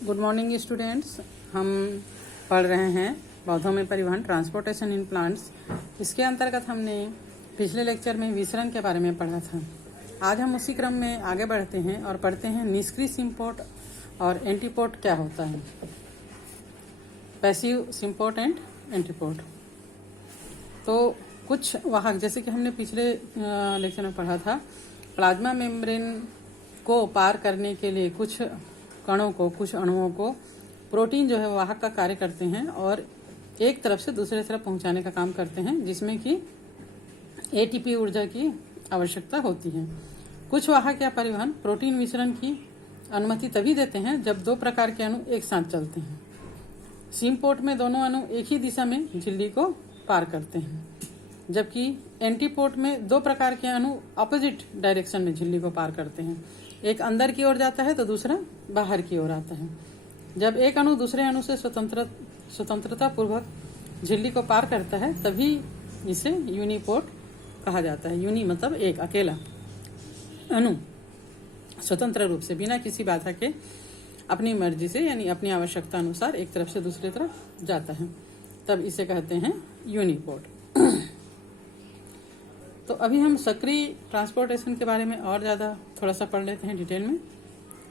Good morning students. हम पढ़ रहे हैं पौधों में परिवहन, ट्रांसपोर्टेशन इन प्लांट्स। इसके अंतर्गत हमने पिछले लेक्चर में विसरण के बारे में पढ़ा था। आज हम उसी क्रम में आगे बढ़ते हैं और पढ़ते हैं निष्क्रिय सिम्पोर्ट और एंटीपोर्ट क्या होता है। Passive symport and antiport. तो कुछ वाहक, जैसे कि हमने पिछले लेक्चर में पढ़ा था, प्लाज्मा मेम्ब्रेन को पार करने के लिए कुछ कणों को, कुछ अणुओं को प्रोटीन जो है वाहक का कार्य करते हैं और एक तरफ से दूसरे तरफ पहुंचाने का काम करते हैं, जिसमें कि एटीपी ऊर्जा की आवश्यकता होती है। कुछ वाहक या परिवहन प्रोटीन विचरण की अनुमति तभी देते हैं जब दो प्रकार के अणु एक साथ चलते हैं। सिम्पोर्ट में दोनों अणु एक ही दिशा में झिल्ली को पार करते हैं, जबकि एंटीपोर्ट में दो प्रकार के अणु ऑपोजिट डायरेक्शन में झिल्ली को पार करते हैं। एक अंदर की ओर जाता है तो दूसरा बाहर की ओर आता है। जब एक अणु दूसरे अणु से स्वतंत्रता पूर्वक झिल्ली को पार करता है तभी इसे यूनिपोर्ट कहा जाता है। यूनि मतलब एक, अकेला अणु स्वतंत्र रूप से बिना किसी बाधा के अपनी मर्जी से यानी अपनी आवश्यकता अनुसार एक तरफ से दूसरी तरफ जाता है, तब इसे कहते हैं यूनिपोर्ट। तो अभी हम सक्रिय ट्रांसपोर्टेशन के बारे में और ज़्यादा थोड़ा सा पढ़ लेते हैं डिटेल में।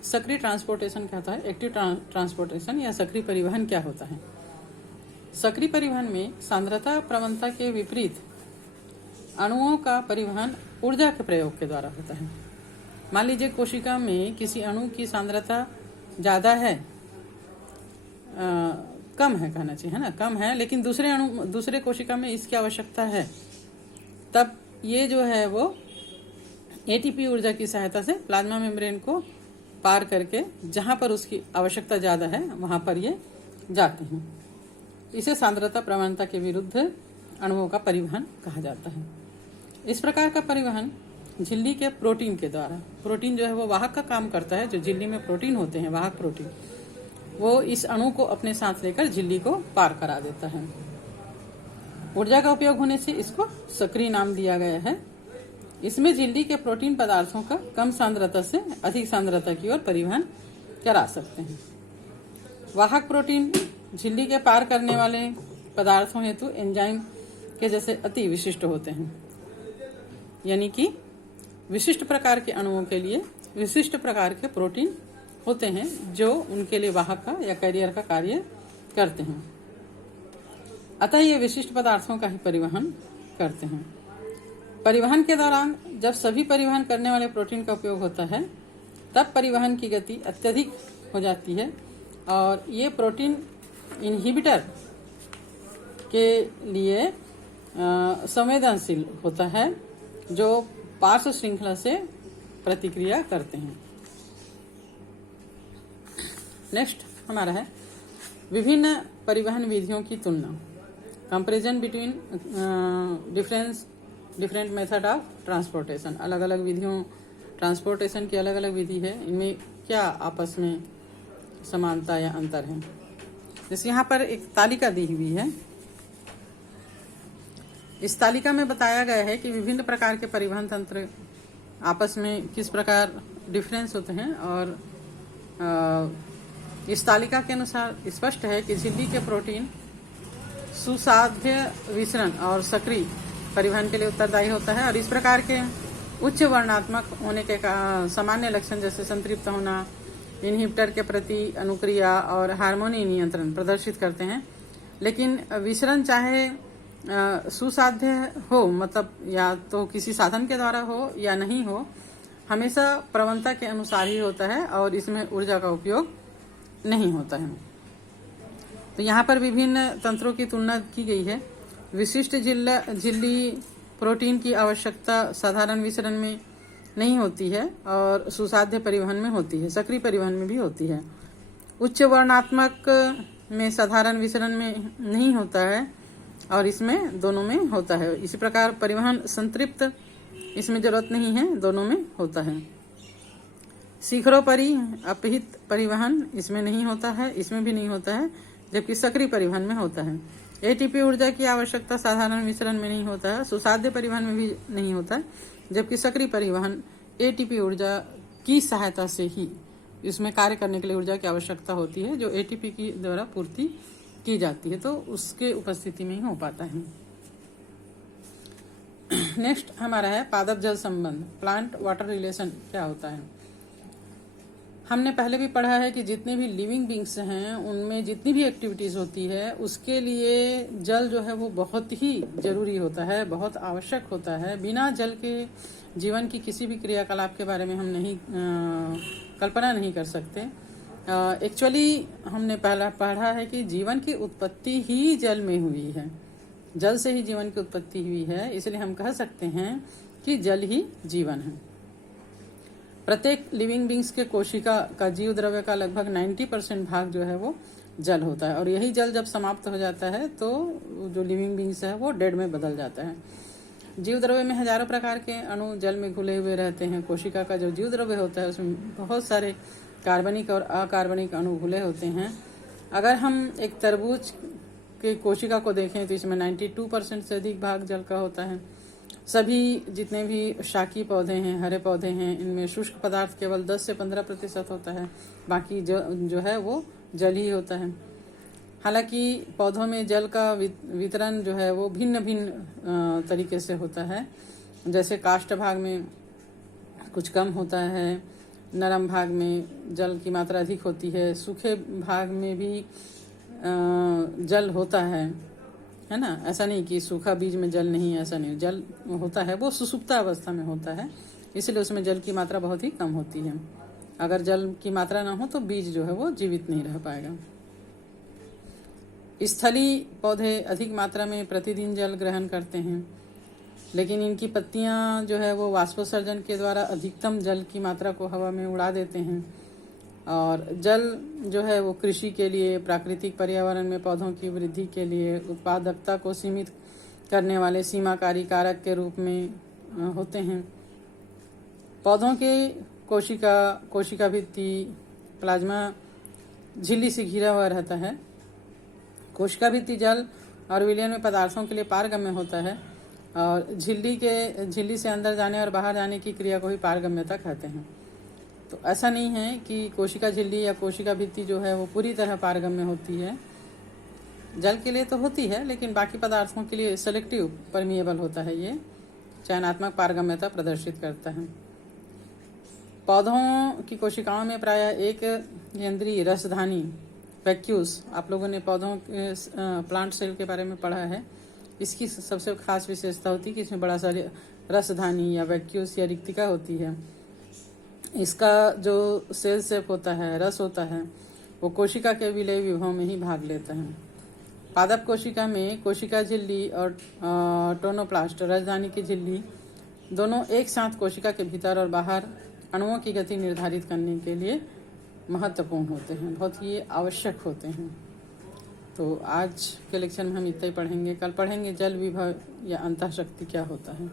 सक्रिय ट्रांसपोर्टेशन क्या होता है, एक्टिव ट्रांसपोर्टेशन या सक्रिय परिवहन क्या होता है। सक्रिय परिवहन में सांद्रता प्रवणता के विपरीत अणुओं का परिवहन ऊर्जा के प्रयोग के द्वारा होता है। मान लीजिए कोशिका में किसी अणु की सांद्रता ज़्यादा है, कम है कहना चाहिए, है ना, कम है, लेकिन दूसरे कोशिका में इसकी आवश्यकता है, तब ये जो है वो एटीपी ऊर्जा की सहायता से प्लाज्मा मेम्ब्रेन को पार करके जहां पर उसकी आवश्यकता ज्यादा है वहां पर ये जाते हैं। इसे सांद्रता प्रवणता के विरुद्ध अणुओं का परिवहन कहा जाता है। इस प्रकार का परिवहन झिल्ली के प्रोटीन के द्वारा, प्रोटीन जो है वो वाहक का काम करता है। जो झिल्ली में प्रोटीन होते हैं, वाहक प्रोटीन, वो इस अणु को अपने साथ लेकर झिल्ली को पार करा देता है। ऊर्जा का उपयोग होने से इसको सक्रिय नाम दिया गया है। इसमें झिल्ली के प्रोटीन पदार्थों का कम सांद्रता से अधिक सांद्रता की ओर परिवहन करा सकते हैं। वाहक प्रोटीन झिल्ली के पार करने वाले पदार्थों हेतु एंजाइम के जैसे अति विशिष्ट होते हैं, यानी कि विशिष्ट प्रकार के अणुओं के लिए विशिष्ट प्रकार के प्रोटीन होते हैं जो उनके लिए वाहक का या कैरियर का कार्य करते हैं। अतः ये विशिष्ट पदार्थों का ही परिवहन करते हैं। परिवहन के दौरान जब सभी परिवहन करने वाले प्रोटीन का उपयोग होता है तब परिवहन की गति अत्यधिक हो जाती है और ये प्रोटीन इनहिबिटर के लिए संवेदनशील होता है, जो पार्श्व श्रृंखला से प्रतिक्रिया करते हैं। नेक्स्ट हमारा है विभिन्न परिवहन विधियों की तुलना, comparison between different method of transportation. अलग अलग विधियों, ट्रांसपोर्टेशन की अलग अलग विधि है, इनमें क्या आपस में समानता या अंतर है। जैसे यहाँ पर एक तालिका दी हुई है। इस तालिका में बताया गया है कि विभिन्न प्रकार के परिवहन तंत्र आपस में किस प्रकार डिफरेंस होते हैं और इस तालिका के अनुसार स्पष्ट है कि झिल्ली के प्रोटीन सुसाध्य विसरण और सक्रिय परिवहन के लिए उत्तरदायी होता है और इस प्रकार के उच्च वर्णात्मक होने के सामान्य लक्षण जैसे संतृप्त होना, इनहिबिटर के प्रति अनुक्रिया और हार्मोनी नियंत्रण प्रदर्शित करते हैं। लेकिन विसरण चाहे सुसाध्य हो, मतलब या तो किसी साधन के द्वारा हो या नहीं हो, हमेशा प्रवणता के अनुसार ही होता है और इसमें ऊर्जा का उपयोग नहीं होता है। तो यहाँ पर विभिन्न तंत्रों की तुलना की गई है। विशिष्ट झिल्ली प्रोटीन की आवश्यकता साधारण विसरण में नहीं होती है और सुसाध्य परिवहन में होती है, सक्रिय परिवहन में भी होती है। उच्च वर्णात्मक में साधारण विसरण में नहीं होता है और इसमें दोनों में होता है। इसी प्रकार परिवहन संतृप्त, इसमें जरूरत नहीं है, दोनों में होता है। शिखरोपरि अपहित परिवहन इसमें नहीं होता है, इसमें भी नहीं होता है, जबकि सक्रिय परिवहन में होता है। एटीपी ऊर्जा की आवश्यकता साधारण विसरण में नहीं होता है, सुसाध्य परिवहन में भी नहीं होता है, जबकि सक्रिय परिवहन एटीपी ऊर्जा की सहायता से ही इसमें कार्य करने के लिए ऊर्जा की आवश्यकता होती है, जो एटीपी की द्वारा पूर्ति की जाती है, तो उसके उपस्थिति में ही हो पाता है। नेक्स्ट हमारा है पादप जल संबंध, प्लांट वाटर रिलेशन क्या होता है। हमने पहले भी पढ़ा है कि जितने भी लिविंग बींग्स हैं उनमें जितनी भी एक्टिविटीज होती है उसके लिए जल जो है वो बहुत ही जरूरी होता है, बहुत आवश्यक होता है। बिना जल के जीवन की किसी भी क्रियाकलाप के बारे में हम नहीं कल्पना नहीं कर सकते। एक्चुअली हमने पहला पढ़ा है कि जीवन की उत्पत्ति ही जल में हुई है, जल से ही जीवन की उत्पत्ति हुई है, इसलिए हम कह सकते हैं कि जल ही जीवन है। प्रत्येक लिविंग बींग्स के कोशिका का जीव द्रव्य का लगभग 90% भाग जो है वो जल होता है, और यही जल जब समाप्त हो जाता है तो जो लिविंग बींग्स है वो डेड में बदल जाता है। जीव द्रव्य में हजारों प्रकार के अणु जल में घुले हुए रहते हैं। कोशिका का जो जीव द्रव्य होता है उसमें बहुत सारे कार्बनिक और अकार्बनिक अणु घुले होते हैं। अगर हम एक तरबूज की कोशिका को देखें तो इसमें 92% से अधिक भाग जल का होता है। सभी जितने भी शाकी पौधे हैं, हरे पौधे हैं, इनमें शुष्क पदार्थ केवल 10 से 15% होता है, बाकी जो है वो जल ही होता है। हालांकि पौधों में जल का वितरण जो है वो भिन्न भिन्न तरीके से होता है। जैसे काष्ठ भाग में कुछ कम होता है, नरम भाग में जल की मात्रा अधिक होती है, सूखे भाग में भी जल होता है ना। ऐसा नहीं कि सूखा बीज में जल नहीं है, ऐसा नहीं, जल होता है, वो सुसुप्त अवस्था में होता है, इसलिए उसमें जल की मात्रा बहुत ही कम होती है। अगर जल की मात्रा ना हो तो बीज जो है वो जीवित नहीं रह पाएगा। स्थलीय पौधे अधिक मात्रा में प्रतिदिन जल ग्रहण करते हैं, लेकिन इनकी पत्तियां जो है वो वाष्पोत्सर्जन के द्वारा अधिकतम जल की मात्रा को हवा में उड़ा देते हैं। और जल जो है वो कृषि के लिए, प्राकृतिक पर्यावरण में पौधों की वृद्धि के लिए, उत्पादकता को सीमित करने वाले सीमाकारी कारक के रूप में होते हैं। पौधों के कोशिका भित्ति प्लाज्मा झिल्ली से घिरा हुआ रहता है। कोशिका भित्ति जल और विलयन में पदार्थों के लिए पारगम्य होता है, और झिल्ली से अंदर जाने और बाहर जाने की क्रिया को ही पारगम्यता कहते हैं। तो ऐसा नहीं है कि कोशिका झिल्ली या कोशिका भित्ति जो है वो पूरी तरह पारगम्य होती है। जल के लिए तो होती है, लेकिन बाकी पदार्थों के लिए सेलेक्टिव परमिएबल होता है, ये चयनात्मक पारगम्यता प्रदर्शित करता है। पौधों की कोशिकाओं में प्रायः एक केंद्रीय रसधानी वैक्यूल्स, आप लोगों ने पौधों के प्लांट सेल के बारे में पढ़ा है, इसकी सबसे खास विशेषता होती है कि इसमें बड़ा सारी रसधानी या वैक्यूल्स या रिक्तिका होती है। इसका जो सेल शेप होता है, रस होता है, वो कोशिका के विलय विभव में ही भाग लेता है। पादप कोशिका में कोशिका झिल्ली और टोनोप्लास्ट राजधानी की झिल्ली दोनों एक साथ कोशिका के भीतर और बाहर अणुओं की गति निर्धारित करने के लिए महत्वपूर्ण होते हैं, बहुत ही आवश्यक होते हैं। तो आज के लेक्चर में हम इतना ही पढ़ेंगे। कल पढ़ेंगे जल विभव या अंतःशक्ति क्या होता है।